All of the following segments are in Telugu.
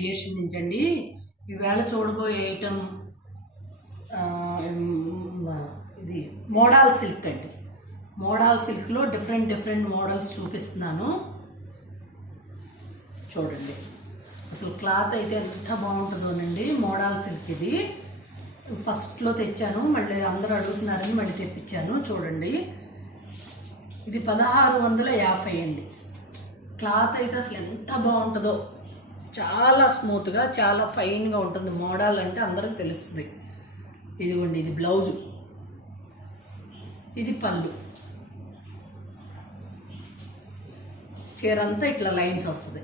క్రియేషన్ నుంచి అండి. ఈవేళ చూడబోయే ఐటమ్ ఇది మోడల్ సిల్క్ అండి. మోడల్ సిల్క్లో డిఫరెంట్ మోడల్స్ చూపిస్తున్నాను, చూడండి. అసలు క్లాత్ అయితే ఎంత బాగుంటుందోనండి. మోడల్ సిల్క్ ఇది ఫస్ట్లో తెచ్చాను, మళ్ళీ అందరూ అడుగుతున్నారని మళ్ళీ తెప్పించాను. చూడండి, ఇది 1650 అండి. క్లాత్ అయితే అసలు ఎంత బాగుంటుందో, చాలా స్మూత్గా చాలా ఫైన్గా ఉంటుంది. మోడల్ అంటే అందరికి తెలుస్తుంది. ఇదిగోండి, ఇది బ్లౌజు, ఇది పళ్ళు, చీర అంతా ఇట్లా లైన్స్ వస్తుంది.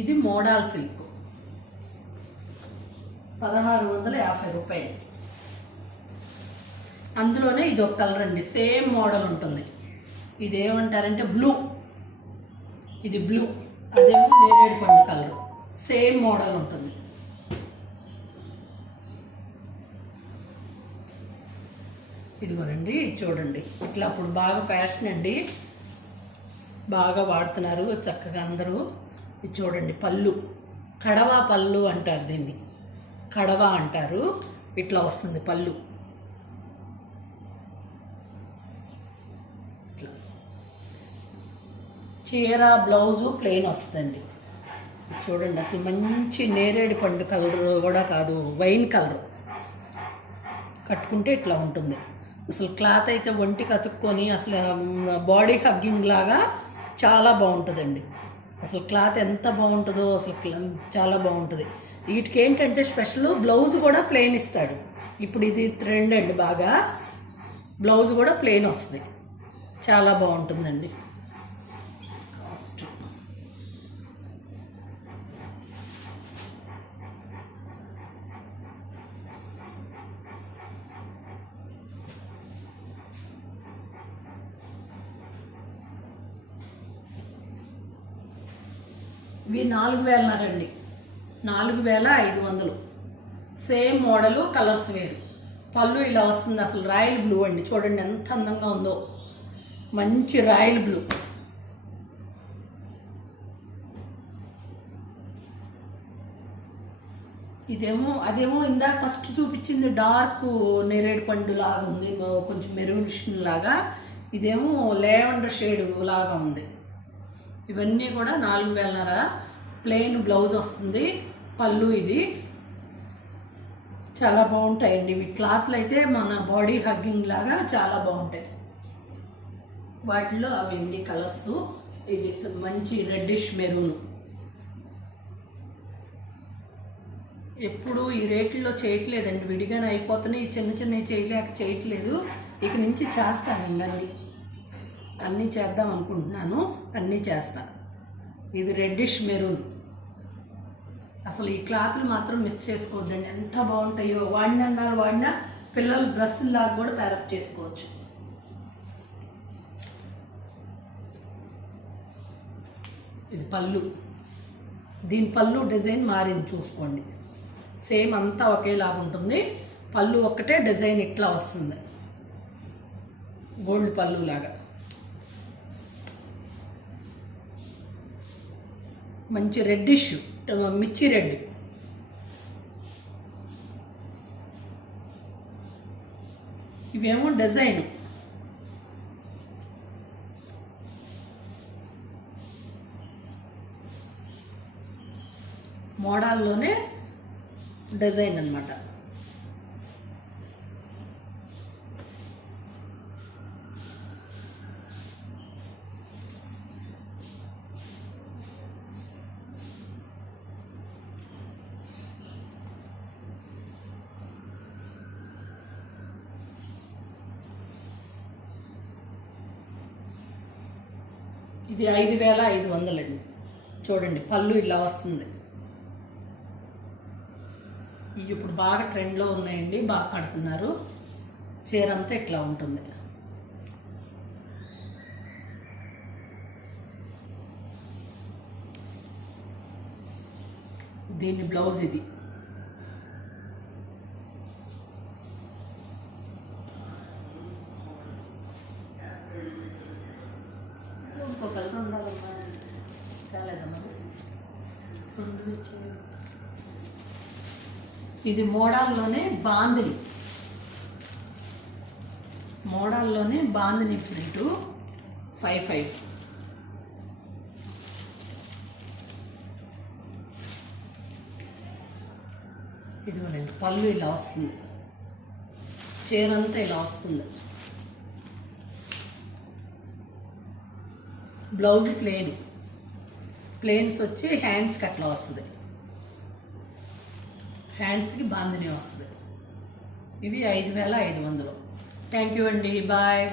ఇది మోడల్ సిల్క్ 1650 రూపాయలు. అందులోనే ఇది ఒక కలర్ అండి, సేమ్ మోడల్ ఉంటుంది. ఇదేమంటారంటే బ్లూ, ఇది బ్లూ, అదేమో నేరేడు పండు కలర్, సేమ్ మోడల్ ఉంటుంది. ఇదిగోనండి, చూడండి. ఇట్లా అప్పుడు బాగా ఫ్యాషన్ అండి, బాగా వాడుతున్నారు చక్కగా అందరూ. ఇది చూడండి, పళ్ళు, కడవా పళ్ళు అంటారు దీన్ని, కడవా అంటారు. ఇట్లా వస్తుంది పళ్ళు, ఇట్లా. చీర బ్లౌజు ప్లెయిన్ వస్తుందండి. చూడండి, అసలు మంచి నేరేడు పండు కలర్ కూడా కాదు, వైన్ కలర్. కట్టుకుంటే ఇట్లా ఉంటుంది. అసలు క్లాత్ అయితే ఒంటికి అతుక్కొని అసలు బాడీ హగ్గింగ్ లాగా చాలా బాగుంటుందండి. అసలు క్లాత్ ఎంత బాగుంటుందో, అసలు చాలా బాగుంటుంది. వీటికి ఏంటంటే స్పెషల్ బ్లౌజ్ కూడా ప్లెయిన్ ఇస్తాడు. ఇప్పుడు ఇది ట్రెండ్ అండి, బాగా బ్లౌజ్ కూడా ప్లెయిన్ వస్తుంది, చాలా బాగుంటుందండి. కాస్ట్ ఇవి 4000 అండి, 4500. సేమ్ మోడలు, కలర్స్ వేరు. పళ్ళు ఇలా వస్తుంది. అసలు రాయల్ బ్లూ అండి, చూడండి ఎంత అందంగా ఉందో, మంచి రాయల్ బ్లూ. అదేమో ఇందాక ఫస్ట్ చూపించింది డార్క్ నేరేడు పండు లాగా ఉంది, కొంచెం మెరూన్ లాగా. ఇదేమో లేవెండర్ షేడ్ లాగా ఉంది. ఇవన్నీ కూడా 4500. ప్లెయిన్ బ్లౌజ్ వస్తుంది, పళ్ళు. ఇది చాలా బాగుంటాయండి. ఇవి క్లాత్లు అయితే మన బాడీ హగ్గింగ్ లాగా చాలా బాగుంటాయి. వాటిలో అవి కలర్స్. ఇది మంచి రెడ్డిష్ మెరూన్. ఎప్పుడు ఈ రేట్లలో చేయట్లేదండి, విడిగానే అయిపోతున్నాయి. చిన్నవి చేయట్లేదు. ఇక నుంచి చేస్తాను, అన్నీ చేద్దాం అనుకుంటున్నాను, అన్నీ చేస్తాను. ఇది రెడ్డిష్ మెరూన్. అసలు ఈ క్లాత్లు మాత్రం మిస్ చేసుకోవద్దండి, ఎంత బాగుంటాయో. వాడినా పిల్లలు డ్రెస్సులాగా కూడా ప్యారప్ చేసుకోవచ్చు. ఇది పళ్ళు. దీని పళ్ళు డిజైన్ మారింది, చూసుకోండి. సేమ్ అంతా ఒకేలాగా ఉంటుంది. పళ్ళు ఒక్కటే డిజైన్ ఇట్లా వస్తుంది, గోల్డ్ పళ్ళు లాగా. మంచి రెడ్డిష్, మిర్చి రెడ్. ఇవేమో డిజైన్. మోడల్లోనే డిజైన్ అన్నమాట. ఇది 5500 అండి. చూడండి, పళ్ళు ఇలా వస్తుంది. ఇవి ఇప్పుడు బాగా ట్రెండ్లో ఉన్నాయండి, బాగా కడుతున్నారు. చీర అంతా ఇట్లా ఉంటుంది. దీని బ్లౌజ్ ఇది. ఇంకో కలర్ ఉండాలమ్మా, కాలేదమ్మా. రెండు ఇది మోడల్లోనే బాందిని ప్రింటు 55. ఇదిగోనండి పళ్ళు ఇలా వస్తుంది, చీరంతా ఇలా వస్తుంది. బ్లౌజ్ ప్లెయిన్స్ వచ్చి హ్యాండ్స్కి అట్లా వస్తుంది, హ్యాండ్స్కి బాందిని వస్తుంది. ఇవి 5500. థ్యాంక్ యూ అండి, బాయ్.